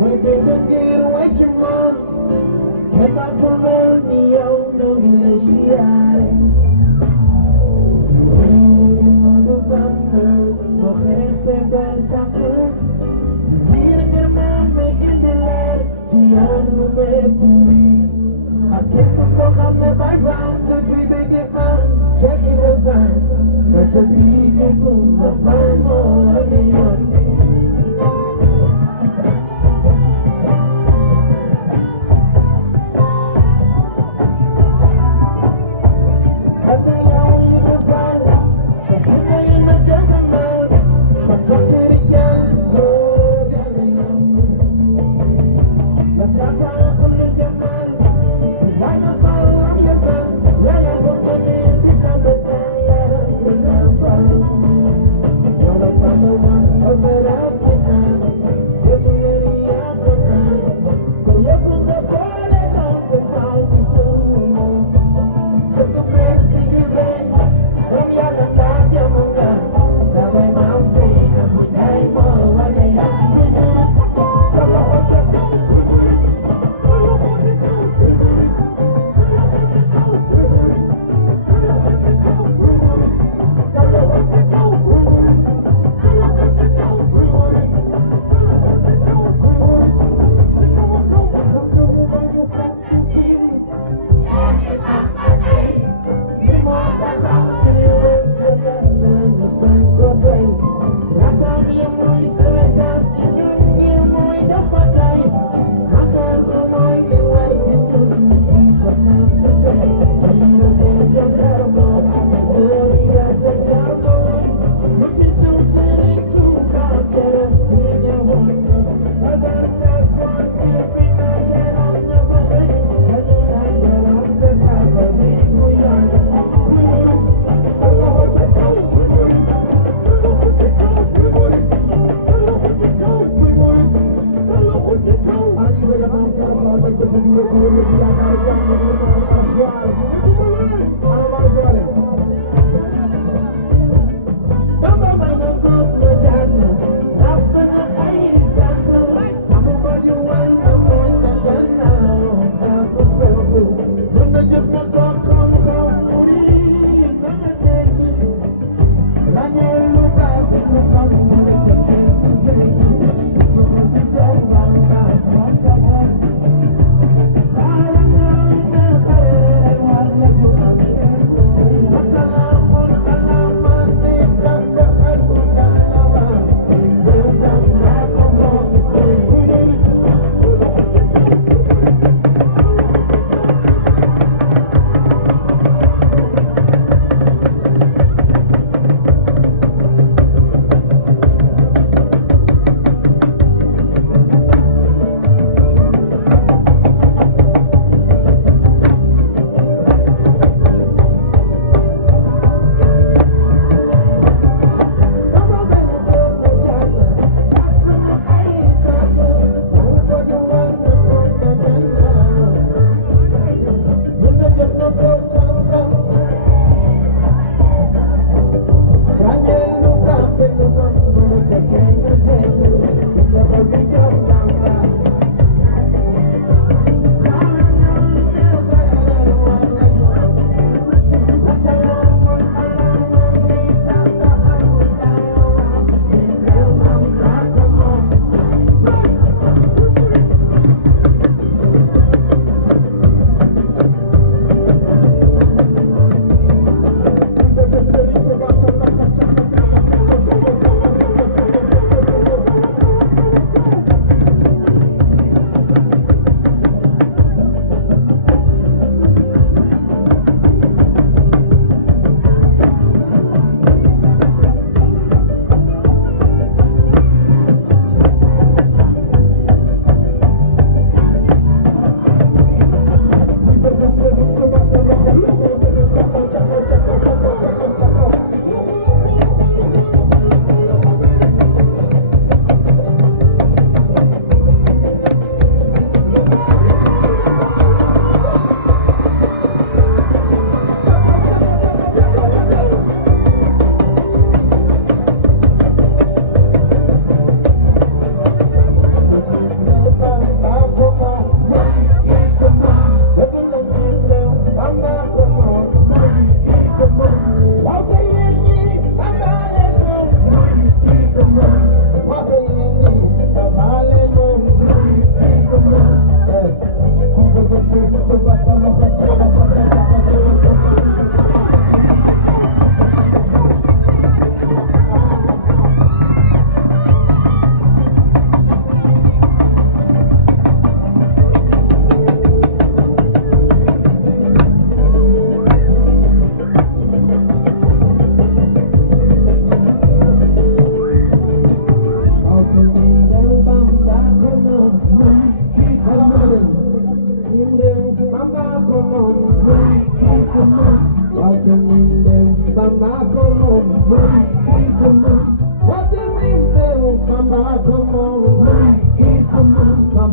We didn't get away too long. Came out from Elnio, no glaciare. November, nog echt en ben takken. Hier in de maan, making the letter. Tiano met me. I kept on going up my round, the three big found. Check it out, recipe get cool, I find more than one.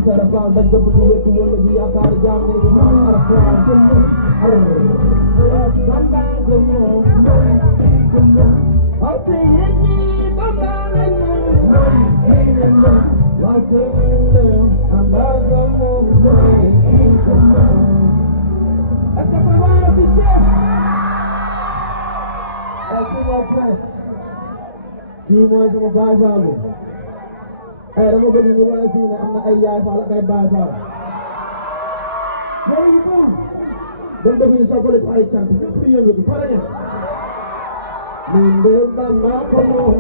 Serafal bañ ko bëgg wékku wala gi yaakaar jaam ni bu maa araswaan gëmmu bamba gëmmu aw te yéen ñi bamba leen moom waaw gëmmu bamba gëmmu gëmmu est-ce que ça va officier ay kii mooy presse kii mooy sama baay faal bi ay dama bëgg ñu wane fii ne am na ay yaay faal ak ay baay faal loolu ñu ko dama bëgg ñu soppale ko ay cant ñëpp yëngatu pare ngeen min de bamba ko moom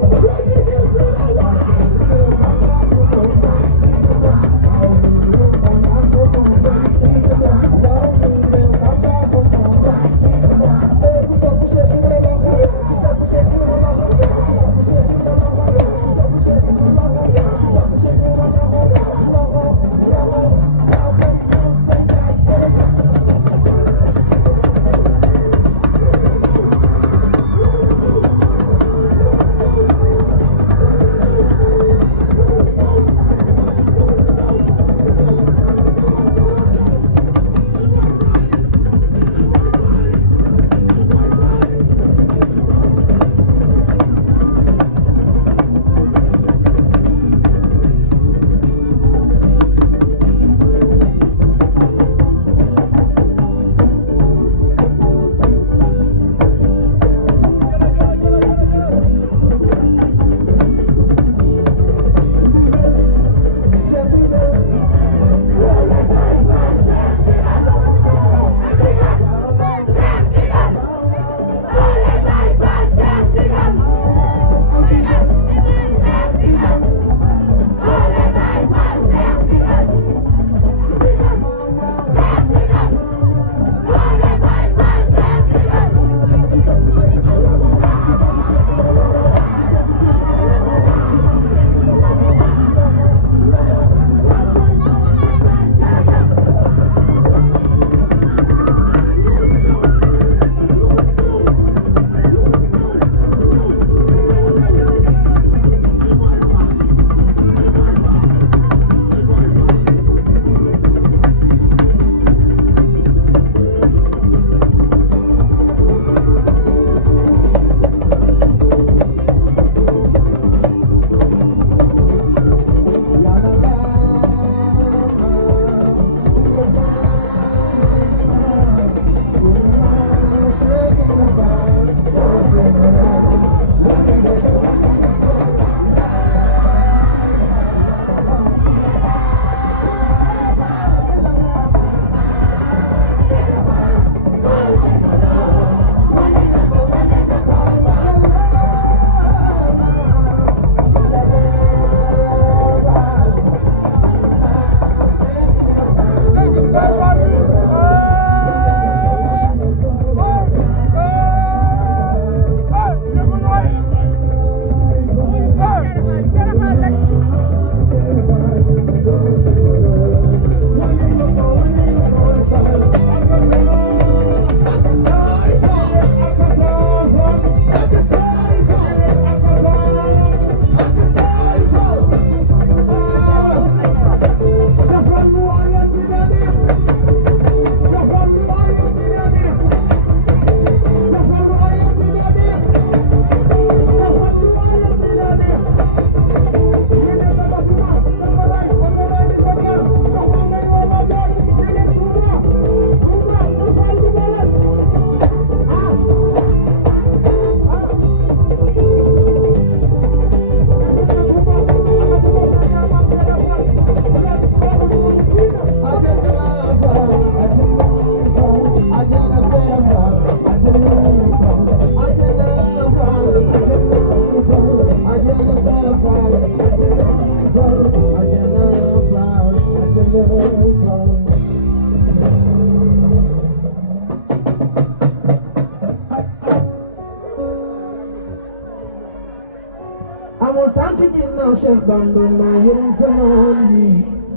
amul tànk ginnaaw Cheikh Bamba maa yërëm zaman yi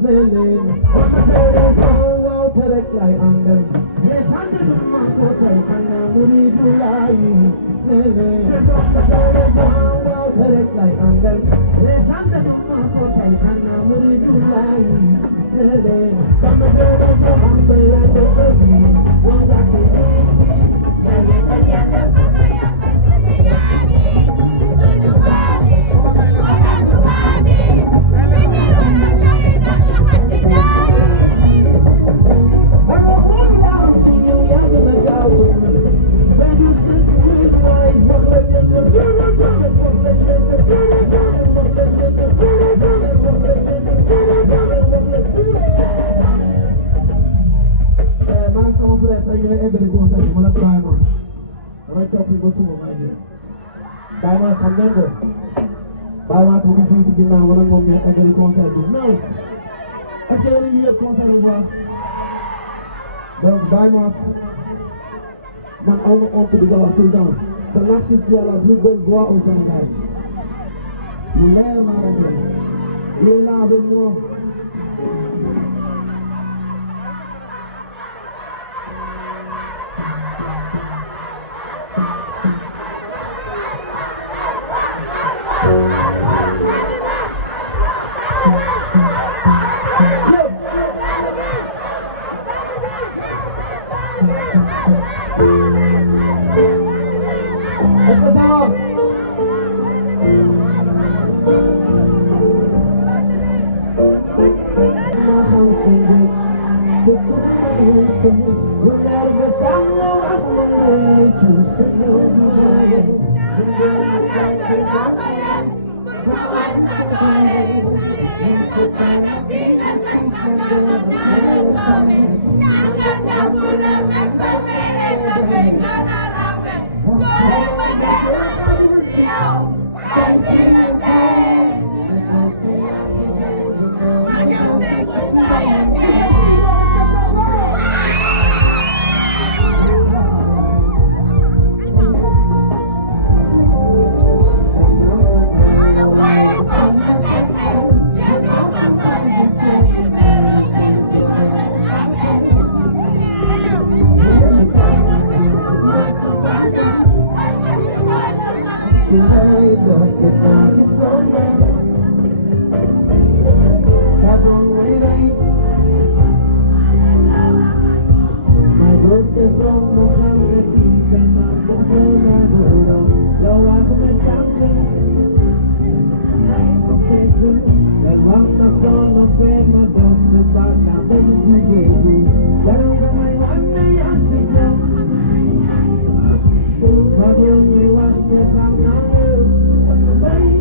neneen waaw waaw te rek lay àndal les sant du ma ko tey ana muridu laay neneen waaw waaw te rek lay àndal les sant du ma ko tey ana muridu laay Dama doon ak yow am ba yaa ko bëgg wax nga ko nit Bamas xam ngeen ko Bamas mu ngi fii si ginnaaw man ak moom ñooy eggali concert bi nice est-ce que yéen a ngi yëg concert bu baax donc Bamas man aw ma honte di ko wax tout le temps c'est l'artiste qui a la plus belle voix au Sénégal lu leer maa la jox il est là avec moi Bye.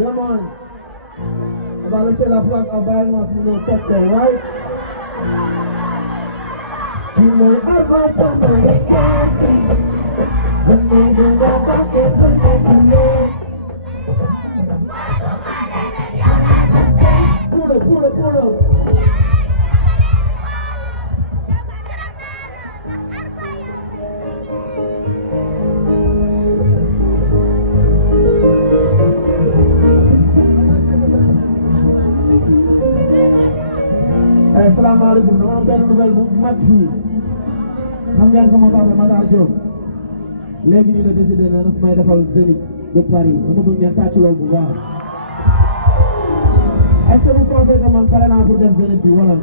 Yeah, man. About to sell a flag of violence from the sector, right? You may ever somebody happy. When they do that bucket, when they do it. Pull up, pull up, pull up. salaamaaleykum dama am benn nouvelle bu mag fii xam ngeen sama papa Matar Diop léegi nii la décidé ne daf may defal Zénith de Paris dama bëgg ngeen tàcc loolu bu baax est-ce que vous pensez que man pare naa pour def Zénith bi wala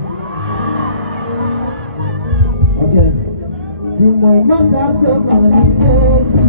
ok kii mooy Matar sama liggéey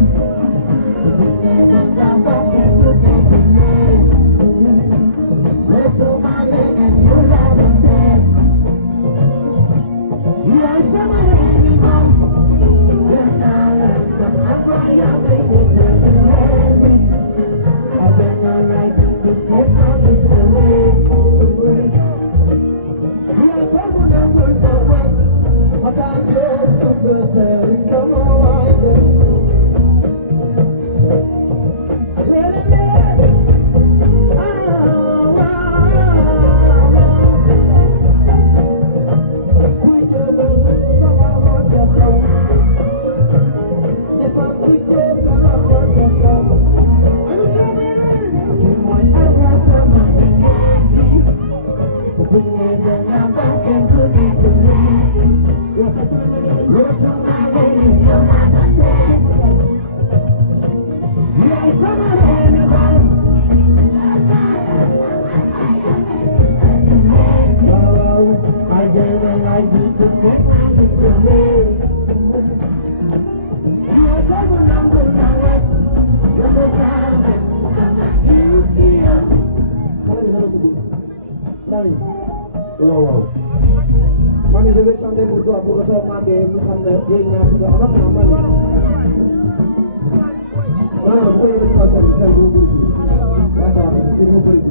Wow. Mami, je vais chanter pour toi, pour que ça m'aide, nous sommes des vieilles nations. Non, vous voyez le ça, c'est le groupe. Watch out, c'est le groupe.